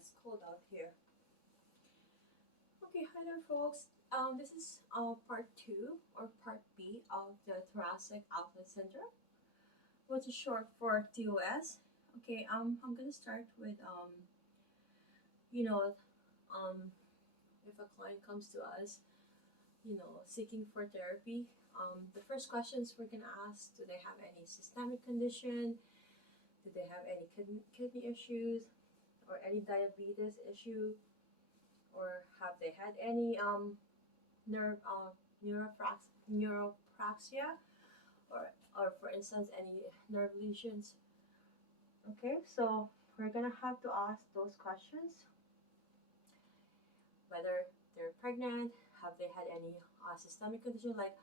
It's cold out here. Okay, hi there, folks. This is part two or part B of the Thoracic Outlet Syndrome, which is short for TOS. Okay, I'm gonna start with you know, um, if a client comes to us, seeking for therapy, the first questions we're gonna ask: Do they have any systemic condition? Do they have any kidney issues or any diabetes issue? Or have they had any nerve neuropraxia or for instance any nerve lesions? Okay, so we're gonna have to ask those questions: whether they're pregnant, have they had any systemic condition like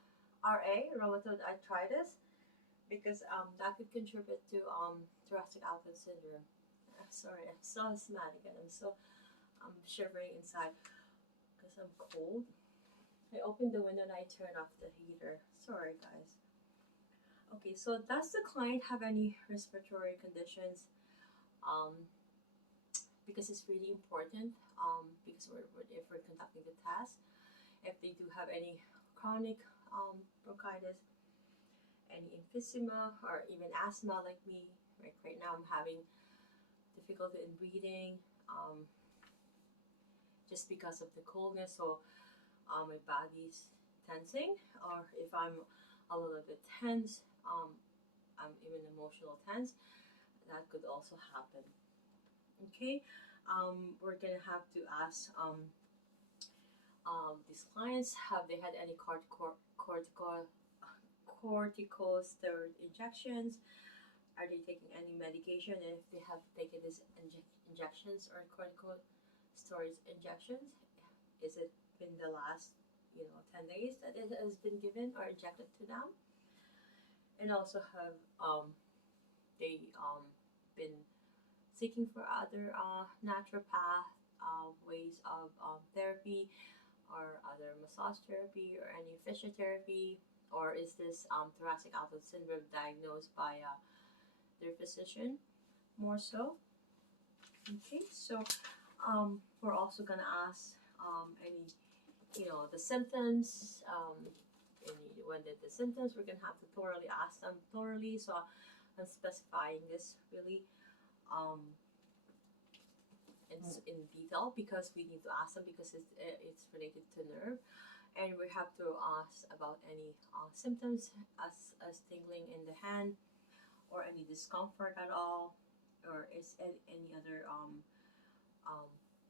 rheumatoid arthritis, because that could contribute to thoracic outlet syndrome. Sorry, I'm so asthmatic and I'm shivering inside because I'm cold. I opened the window and I turned off the heater. Sorry, guys. Okay, so does the client have any respiratory conditions? Um, because it's really important. Because if we're conducting the test, if they do have any chronic bronchitis, any emphysema, or even asthma like me. Right now, I'm having difficulty in breathing. Just because of the coldness, so my body's tensing, or if I'm a little bit tense, I'm even emotional tense, that could also happen. Okay, we're gonna have to ask these clients, have they had any corticosteroid injections? Are they taking any medication? And if they have taken these injections or corticosteroid injections, is it been the last 10 days that it has been given or injected to them? And also have they been seeking for other naturopath ways of therapy, or other massage therapy or any physiotherapy? Or is this thoracic outlet syndrome diagnosed by their physician more so? Okay, so we're also gonna ask any the symptoms. When did the symptoms? We're gonna have to thoroughly ask them thoroughly. So I'm specifying this really um, in detail because we need to ask them because it's related to nerve, and we have to ask about any symptoms as tingling in the hand or any discomfort at all, or is any other um,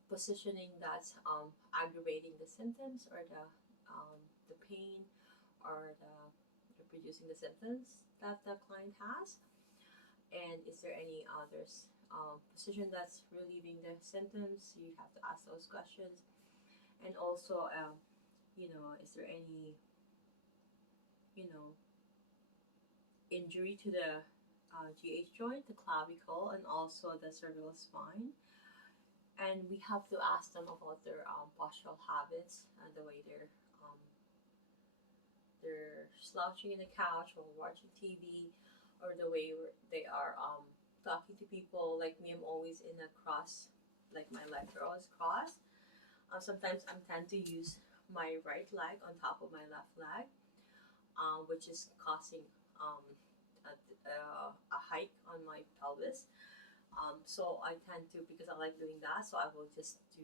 positioning that's aggravating the symptoms or the pain or the producing the symptoms that the client has, and is there any others position that's relieving the symptoms? You have to ask those questions. And also is there any you know injury to the GH joint, the clavicle, and also the cervical spine? And we have to ask them about their postural habits and the way they're slouching in the couch or watching TV, or the way they are talking to people. Like me, I'm always in a cross, like my legs are always crossed. Sometimes I tend to use my right leg on top of my left leg, which is causing um, a hike on my pelvis. So I tend to, because I like doing that, so I will just do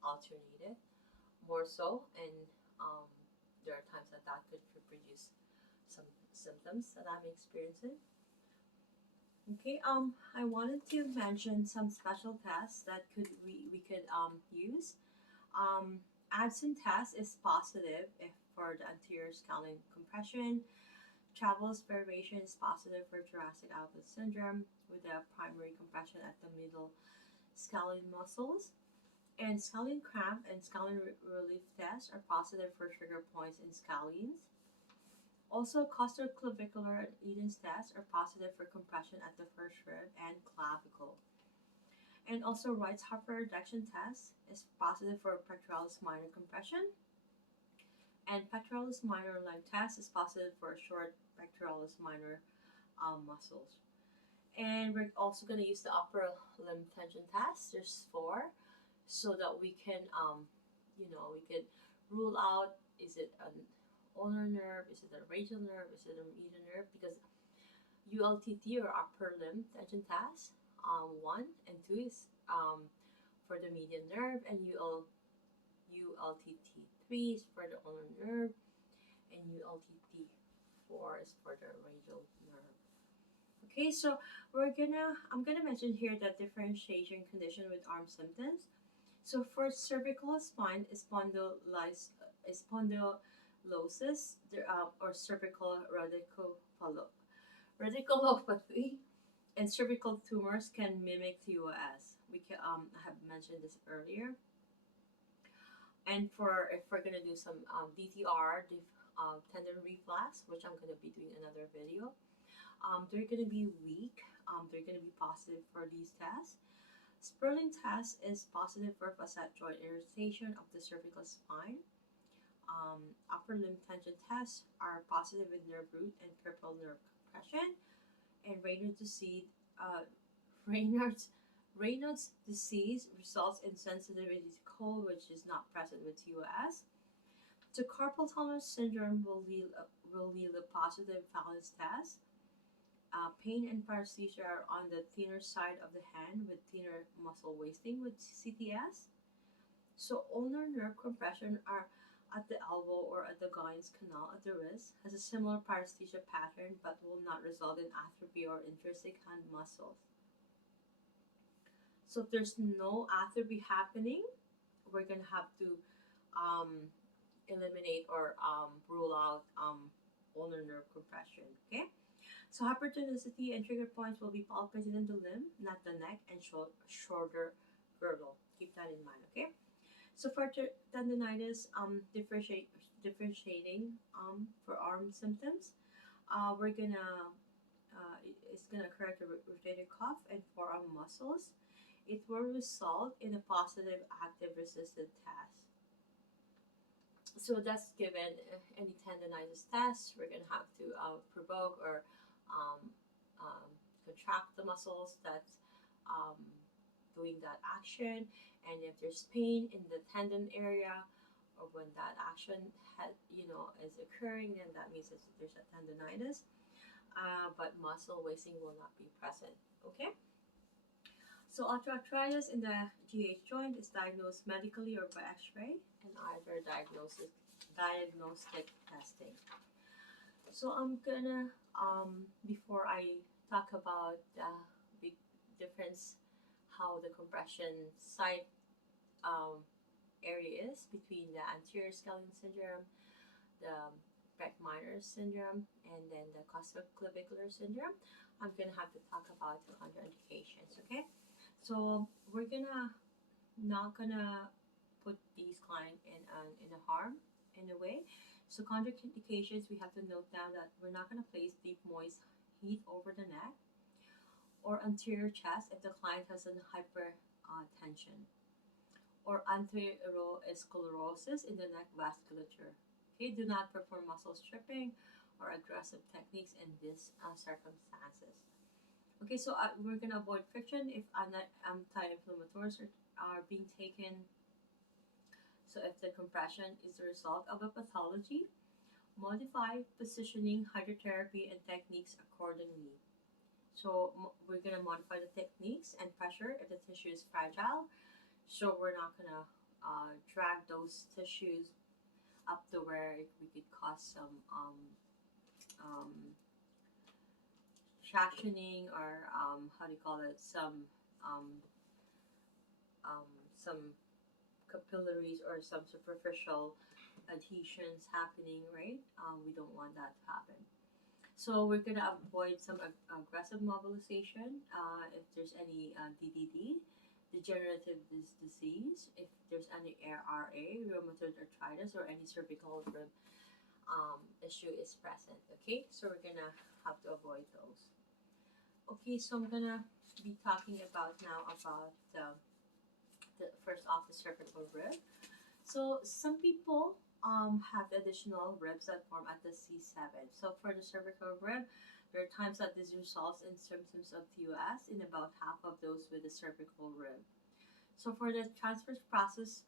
alternate it more so. And um, there are times that could produce some symptoms that I'm experiencing. Okay, I wanted to mention some special tests that we could use. Absent test is positive if for the anterior scalene compression. Travel aspiration is positive for thoracic outlet syndrome with a primary compression at the middle scalene muscles. And scalene cramp and scalene relief tests are positive for trigger points in scalenes. Also, costoclavicular and Eden's tests are positive for compression at the first rib and clavicle. And also, Wright's upper reduction test is positive for pectoralis minor compression. And pectoralis minor leg test is positive for short pectoralis minor muscles. And we're also going to use the upper limb tension test. There's 4, so that we can, we can rule out, is it an ulnar nerve, is it a radial nerve, is it a median nerve? Because ULTT, or upper limb tension test, 1 and 2 is for the median nerve, and ULTT 3 is for the ulnar nerve, and ULTT 4 is for the radial nerve. Okay, so I'm gonna mention here that differentiation condition with arm symptoms. So for cervical spine spondylosis, or cervical radiculopathy, and cervical tumors can mimic TOS. I have mentioned this earlier. And if we're gonna do some DTR, tendon reflex, which I'm gonna be doing another video, they're gonna be weak. They're gonna be positive for these tests. Sperling test is positive for facet joint irritation of the cervical spine. Upper limb tension tests are positive with nerve root and peripheral nerve compression. And Raynaud's disease results in sensitivity to cold, which is not present with TOS. So carpal tunnel syndrome will yield a positive Fallon's test. Pain and paresthesia are on the thinner side of the hand with thinner muscle wasting with CTS. So ulnar nerve compression are at the elbow or at the Guy's canal at the wrist, has a similar paresthesia pattern but will not result in atrophy or intrinsic hand muscles. So if there's no atrophy happening, we're going to have to eliminate or rule out ulnar nerve compression. Okay? So hypertonicity and trigger points will be palpated in the limb, not the neck and shoulder girdle. Keep that in mind, okay? So for tendonitis, differentiating for arm symptoms, it's gonna occur to rotator cuff and forearm muscles. It will result in a positive active resistant test. So that's given any tendonitis test. We're gonna have to provoke or contract the muscles that's doing that action, and if there's pain in the tendon area or when that action is occurring, then that means there's a tendonitis, but muscle wasting will not be present. Okay, so osteoarthritis in the GH joint is diagnosed medically or by x-ray and either diagnostic testing. So I'm gonna, before I talk about the big difference, how the compression site area is between the anterior scalene syndrome, the Beck-Minor syndrome, and then the costoclavicular syndrome, I'm gonna have to talk about the contraindications. Okay, so we're not gonna put these clients in a harm in a way. So contraindications, we have to note down that we're not going to place deep moist heat over the neck or anterior chest if the client has a hypertension or anterosclerosis in the neck vasculature. Okay, do not perform muscle stripping or aggressive techniques in these circumstances. Okay, so we're going to avoid friction if anti-inflammatories are being taken. So if the compression is the result of a pathology, modify positioning, hydrotherapy, and techniques accordingly. So we're going to modify the techniques and pressure if the tissue is fragile. So we're not going to drag those tissues up to where we could cause some tractioning or some capillaries or some superficial adhesions happening, right? We don't want that to happen. So we're going to avoid some aggressive mobilization if there's any DDD, degenerative disease, if there's any RA, rheumatoid arthritis, or any cervical rib issue is present. Okay, so we're going to have to avoid those. Okay, so I'm going to be talking about the first off the cervical rib. So some people have additional ribs that form at the C7. So for the cervical rib, There are times that this results in symptoms of TOS in about half of those with a cervical rib. So for the transverse process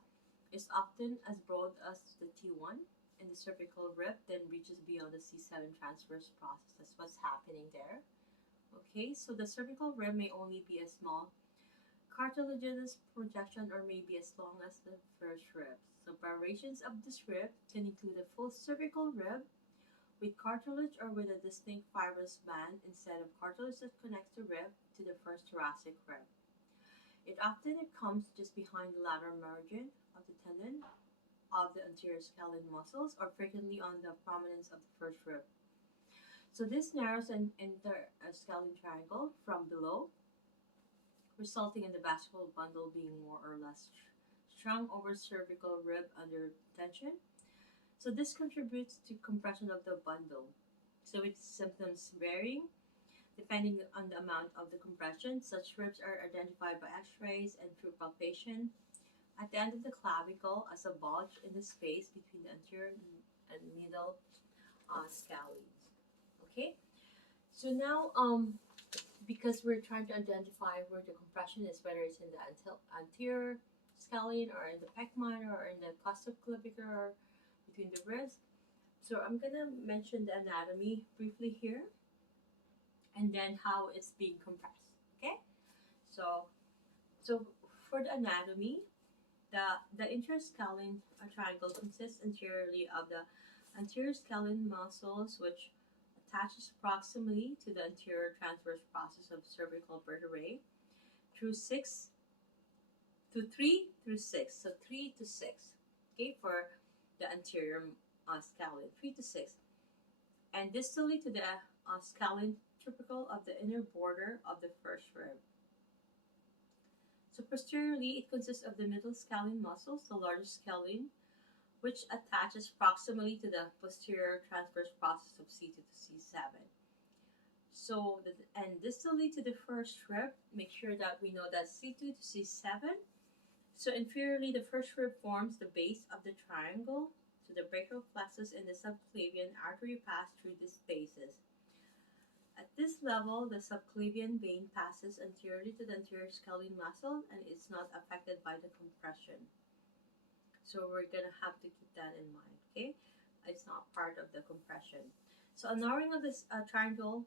is often as broad as the T1 and the cervical rib, then reaches beyond the C7 transverse process. That's what's happening there. Okay, so the cervical rib may only be a small cartilaginous projection or may be as long as the first rib. So variations of this rib can include a full cervical rib with cartilage or with a distinct fibrous band instead of cartilage that connects the rib to the first thoracic rib. It often comes just behind the lateral margin of the tendon of the anterior scalene muscles or frequently on the prominence of the first rib. So this narrows an interscalene triangle from below, resulting in the vascular bundle being more or less strung over cervical rib under tension. So this contributes to compression of the bundle. So with symptoms varying depending on the amount of the compression, such ribs are identified by x-rays and through palpation at the end of the clavicle as a bulge in the space between the anterior and middle scalenes. Okay, so now because we're trying to identify where the compression is, whether it's in the anterior scalene or in the pec minor or in the costoclavicular between the ribs. So I'm gonna mention the anatomy briefly here, and then how it's being compressed. Okay, so for the anatomy, the interscalene triangle consists anteriorly of the anterior scalene muscles, which attaches proximally to the anterior transverse process of cervical vertebrae through 3 through 6. So 3 to 6. Okay, for the anterior scalene, 3 to 6, and distally to the scalene typical of the inner border of the first rib. So posteriorly, it consists of the middle scalene muscles, the largest scalene, which attaches proximally to the posterior transverse process of C2 to C7. So, and distally to the first rib, make sure that we know that C2 to C7. So inferiorly, the first rib forms the base of the triangle. So the brachial plexus and the subclavian artery pass through these spaces. At this level, the subclavian vein passes anteriorly to the anterior scalene muscle and it's not affected by the compression. So we're gonna have to keep that in mind, okay? It's not part of the compression. So a narrowing of this triangle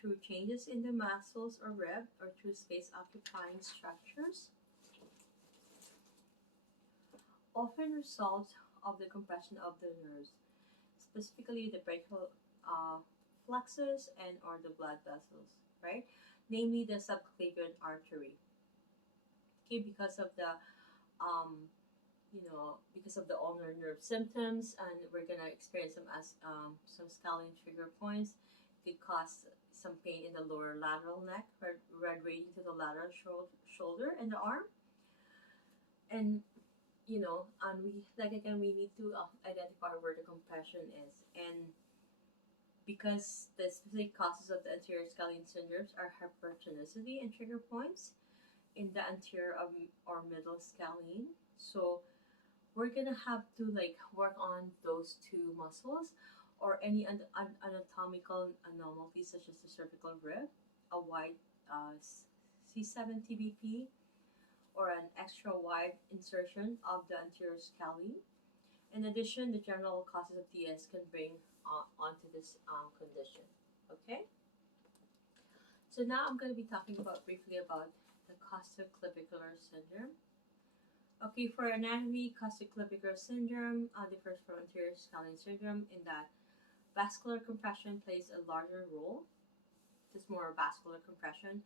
through changes in the muscles or rib or through space-occupying structures often results of the compression of the nerves, specifically the brachial plexus and or the blood vessels, right? Namely the subclavian artery. Okay, because of the because of the ulnar nerve symptoms, and we're gonna experience them as some scalene trigger points. It could cause some pain in the lower lateral neck, radiating to the lateral shoulder and the arm. And and we need to identify where the compression is, and because the specific causes of the anterior scalene syndromes are hypertonicity and trigger points in the anterior or middle scalene. So we're gonna have to work on those two muscles or any anatomical anomalies such as the cervical rib, a wide C7 TBP, or an extra wide insertion of the anterior scalene. In addition, the general causes of TS can bring onto this condition. Okay. So now I'm going to be talking briefly about the costoclavicular syndrome. Okay, for anatomy, costoclavicular syndrome differs from anterior scalene syndrome in that vascular compression plays a larger role. It's more vascular compression,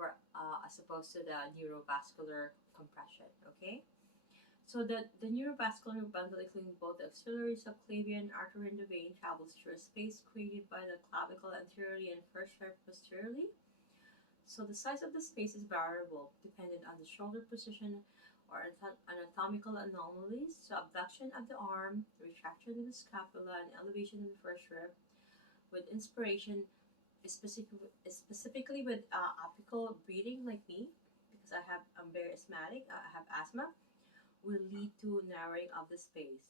as opposed to the neurovascular compression. Okay, so the neurovascular bundle, including both the auxiliary subclavian artery and the vein, travels through a space created by the clavicle anteriorly and first rib posteriorly. So the size of the space is variable dependent on the shoulder position or anatomical anomalies. So abduction of the arm, retraction of the scapula, and elevation of the first rib with inspiration, specifically with apical breathing like me, because I'm very asthmatic, I have asthma, will lead to narrowing of the space.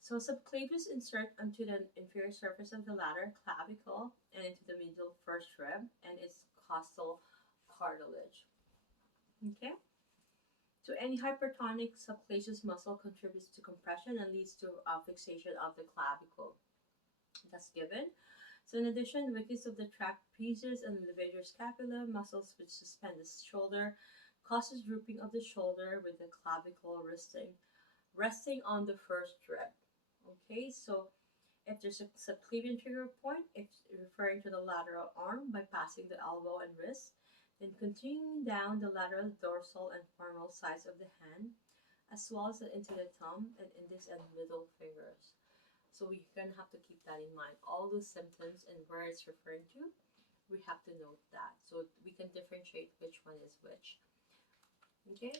So subclavius insert onto the inferior surface of the lateral clavicle and into the middle first rib and its costal cartilage. Okay? So any hypertonic subclavius muscle contributes to compression and leads to fixation of the clavicle. That's given. So in addition, weakness of the trapezius and levator scapula muscles which suspend the shoulder causes drooping of the shoulder with the clavicle resting on the first rib. Okay, so if there's a subclavian trigger point, it's referring to the lateral arm bypassing the elbow and wrist, then continuing down the lateral dorsal and femoral sides of the hand, as well as into the thumb and index and middle fingers. So we're gonna have to keep that in mind. All those symptoms and where it's referring to, we have to note that so we can differentiate which one is which. Okay?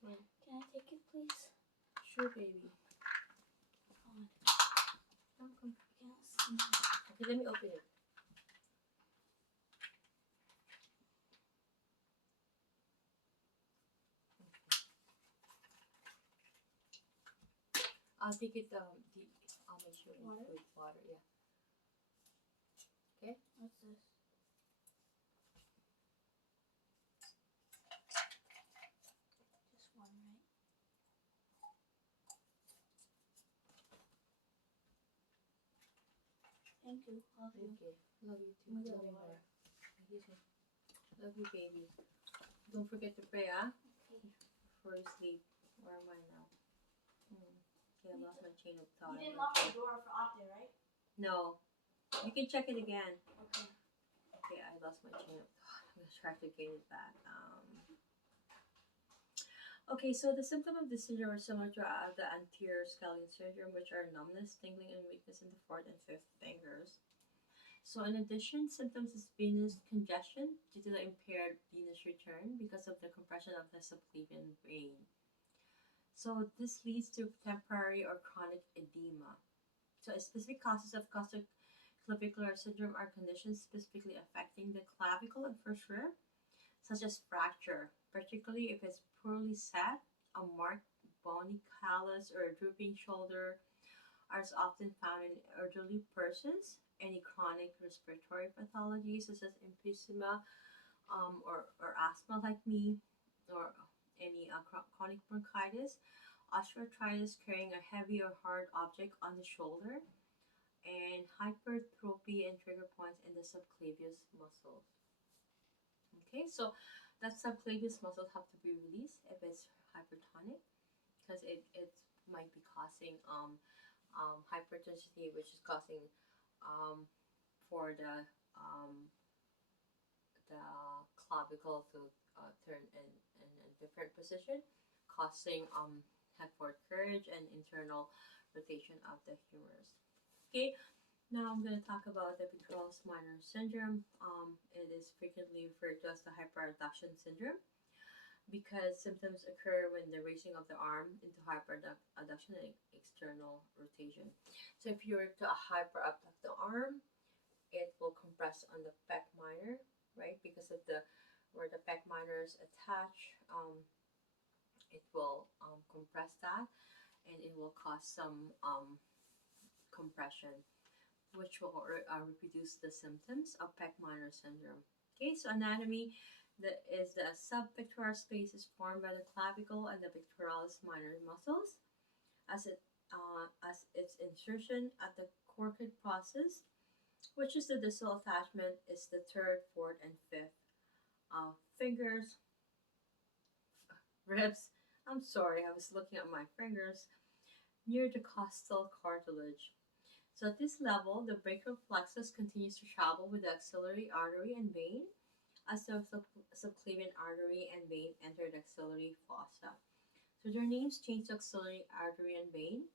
Can I take it, please? Sure, baby. On. Welcome. Yes. Okay, let me open it. I'll take it. I'll make sure Water? with water. Yeah. Okay. What's this? Just one, right? Thank you. Love you. Okay. Love you too. I'm gonna Love you water. more. You too. Love you, baby. Don't forget to pray, ah, Okay. before you sleep. Where am I now? Okay, I lost my chain of thought. You didn't lock the door for Ate, right? No. You can check it again. Okay. Okay, I lost my chain of thought. I'm gonna try to gain it back. Okay, so the symptom of this syndrome are similar to the anterior scalene syndrome, which are numbness, tingling, and weakness in the fourth and fifth fingers. So in addition, symptoms is venous congestion due to the impaired venous return because of the compression of the subclavian vein. So this leads to temporary or chronic edema. So specific causes of costoclavicular syndrome are conditions specifically affecting the clavicle and first rib, such as fracture, particularly if it's poorly set, a marked bony callus, or a drooping shoulder are often found in elderly persons. Any chronic respiratory pathologies such as emphysema or asthma like me, or any chronic bronchitis, osteoarthritis carrying a heavy or hard object on the shoulder, and hypertrophy and trigger points in the subclavius muscles. Okay, so that subclavius muscles have to be released if it's hypertonic because it might be causing hypertonicity, which is causing for the clavicle to turn in a different position, causing head forward curve and internal rotation of the humerus. Okay, now I'm going to talk about the pectoralis minor syndrome. It is frequently referred to as the hyperadduction syndrome because symptoms occur when the raising of the arm into hyperadduction and external rotation. So if you were to hyperabduct the arm, it will compress on the pec minor, right? Because of the where the pec minors attach, it will compress that, and it will cause some compression, which will reproduce the symptoms of pec minor syndrome. Okay, so anatomy is the subpectoral space is formed by the clavicle and the pectoralis minor muscles as its insertion at the coracoid process, which is the distal attachment, is the third, fourth, and fifth fingers, ribs. I'm sorry, I was looking at my fingers near the costal cartilage. So at this level, the brachial plexus continues to travel with the axillary artery and vein as the subclavian artery and vein enter the axillary fossa. So their names change to axillary artery and vein,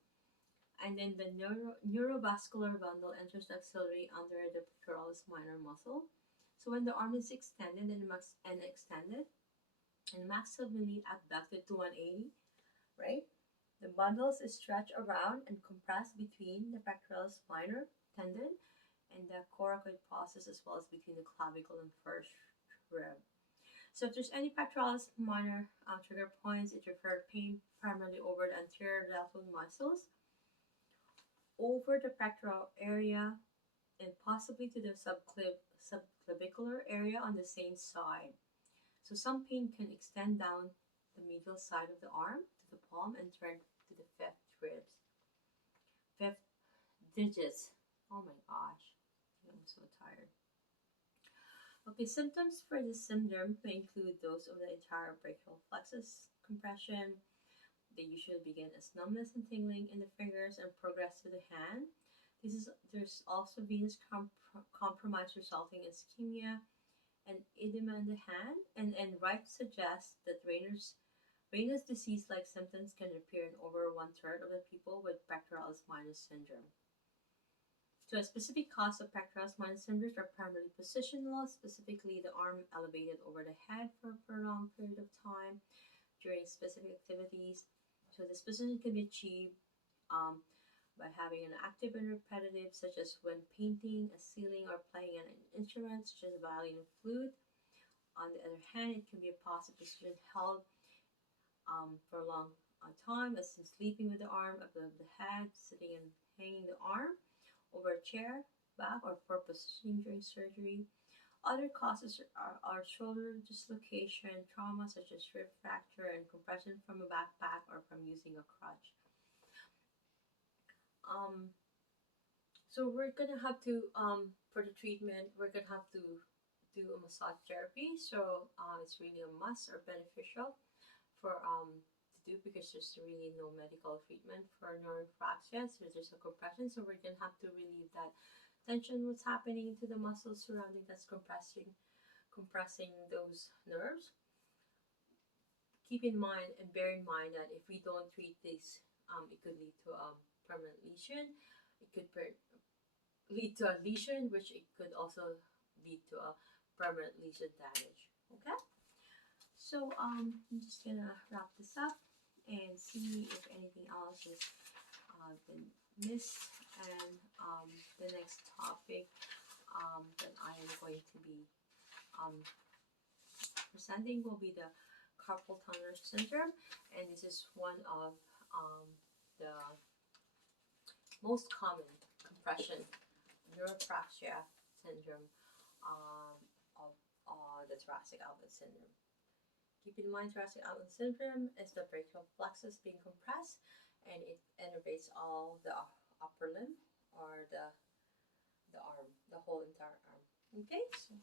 and then the neurovascular bundle enters the axillary under the pectoralis minor muscle. So when the arm is extended and maximally abducted to 180, right? The bundles is stretched around and compressed between the pectoralis minor tendon and the coracoid process, as well as between the clavicle and first rib. So if there's any pectoralis minor trigger points, it refers pain primarily over the anterior deltoid muscles over the pectoral area and possibly to the subclavicular area on the same side. So some pain can extend down the medial side of the arm to the palm and turn to the fifth digits. Oh my gosh, I'm so tired. Okay, symptoms for this syndrome may include those of the entire brachial plexus compression. They usually begin as numbness and tingling in the fingers and progress to the hand. There's also venous compromise resulting in ischemia and edema in the hand. And Wright suggests that Raynaud's disease-like symptoms can appear in over 1/3 of the people with pectoralis minor syndrome. So a specific cause of pectoralis minor syndrome are primarily positional, specifically the arm elevated over the head for a prolonged period of time during specific activities. So this position can be achieved by having an active and repetitive, such as when painting a ceiling or playing an instrument, such as a violin or flute. On the other hand, it can be a passive position held for a long time, as in sleeping with the arm above the head, sitting and hanging the arm over a chair, back, or for positioning during surgery. Other causes are shoulder dislocation, trauma such as rib fracture, and compression from a backpack or from using a crutch. So we're gonna have to for the treatment, we're gonna have to do a massage therapy. So it's really a must or beneficial for to do, because there's really no medical treatment for neuropraxia. So there's a compression. So we're gonna have to relieve that tension, what's happening to the muscles surrounding that's compressing those nerves. Keep in mind and bear in mind that if we don't treat this, it could lead to a permanent lesion. It could lead to a lesion, which it could also lead to a permanent lesion damage. Okay, so I'm just gonna wrap this up and see if anything else has been missed. And the next topic that I am going to be presenting will be the carpal tunnel syndrome, and this is one of the most common compression neuropraxia syndrome of the thoracic outlet syndrome. Keep in mind, thoracic outlet syndrome is the brachial plexus being compressed, and it innervates all the upper limb or the arm, the whole entire arm. Okay, so